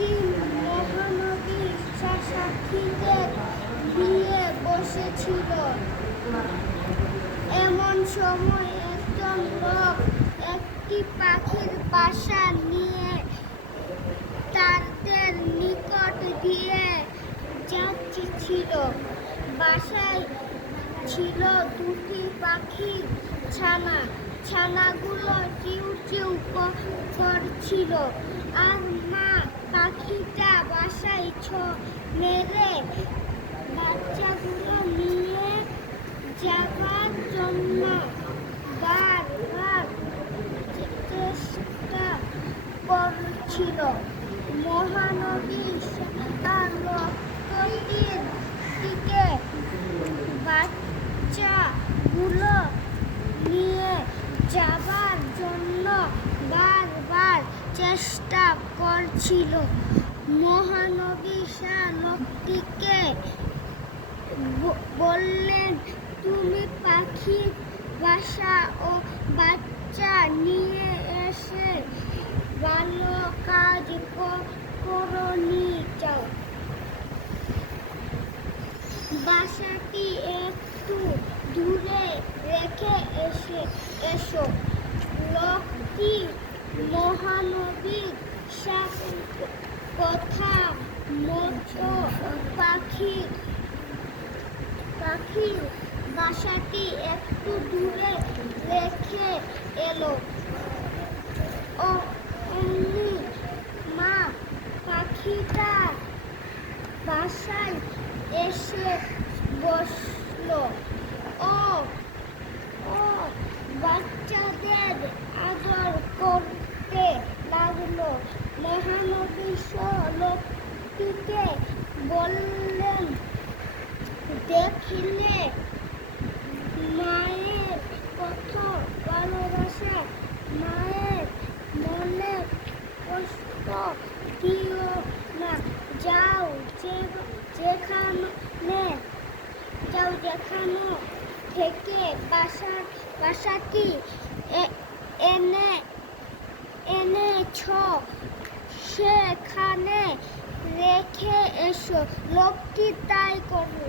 একটি মহানবী সাক্ষীদের নিয়ে বসেছিল। এমন সময় একজন লোক একটি পাখির বাসা নিয়ে তাদের নিকট দিয়ে যাচ্ছিল। বাসায় ছিল দুটি পাখির ছানা। ছানাগুলো চিউ চিউ করছিল, আর মা পাখিটা বাসায় মেরে বাচ্চাগুলো নিয়ে যাবার জন্য বারবার চেষ্টা করছিল। মহানবী তার লোকটির দিকে বাচ্চাগুলো নিয়ে যাবার জন্য বারবার চেষ্টা করছিল। মহানবী লোকটিকে বললেন, তুমি পাখির বাসা ও বাচ্চা নিয়ে এসে ভালো কাজ করনি যাও। বাসাটি একটু দূরে রেখে এসো। লোকটি মহানবীর কথা মতো পাখির বাসাটি একটু দূরে রেখে এলো। অমনি মা পাখিটার বাসায় এসে বসলো ও বাচ্চাদের আদর করতে লাগলো। মহানবী লোকটিকে বললেন, দেখলে মায়ের কত ভালোবাসা, মায়ের মনে কষ্ট দিও না। যাও যেখানে থেকে বাসাটি এনেছ সেখানে রেখে এসো। লোকটি তাই করল।